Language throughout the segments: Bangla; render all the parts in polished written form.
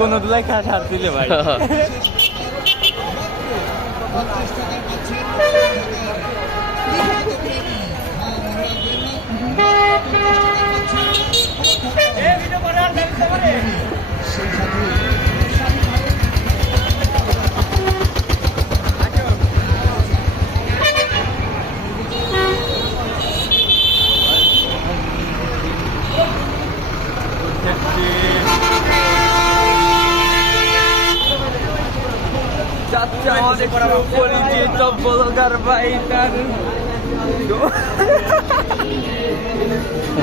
কোনো দুলাই খা ছাড় দিলে ভাই পরিচিত ব্লগার ভাই তার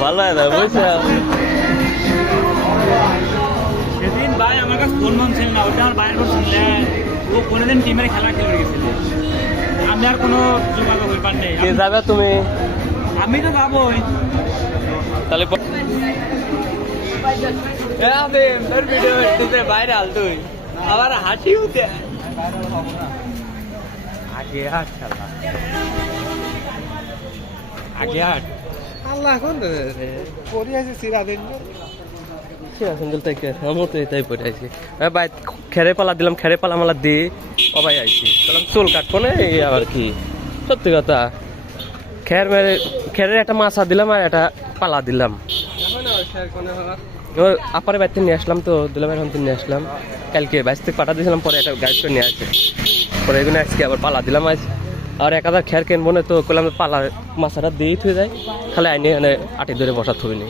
ভালো হয় না বুঝলাম সেদিন ভাই আমার কাছে ফোন মন ছিল না ওটা আমার বাইরের ফোন শুনলে ও কোনোদিন টিমের খেলা খেলে গেছিল আমি আর কোনো যোগাযোগ হয়ে পারলে কে যাবে তুমি আমি তো যাবোই তাহলে ভিডিও করতেছে বাইরে আল তুই আবার হাসি উঠে আগে হাট খেলা আগে হাট আল্লাহ এখন পরে আছে সিরাদিন সিরাদিন থেকে আমার তো এটাই পরে আছি ভাই খেরে পালা দিলাম খেরে পালা মালা দিয়ে সবাই আইছি বললাম চুল কাটবো না এই আবার কি সত্যি কথা খেরের একটা মাছা দিলাম আর একটা পালা দিলাম আপারে বাড়িতে নিয়ে আসলাম তো দিলাম এখন নিয়ে আসলাম কালকে বাইশ থেকে পাঠা দিয়েছিলাম পরে একটা গাড়ি করে নিয়ে আসে পরে এগুলো আজকে আবার পালা দিলাম আজ আর 1000 খের কিনবো না তো করলাম পালা মাছাটা দিয়েই থুয়ে যায় খালি আইনি এনে আটি ধরে বসা থুইনি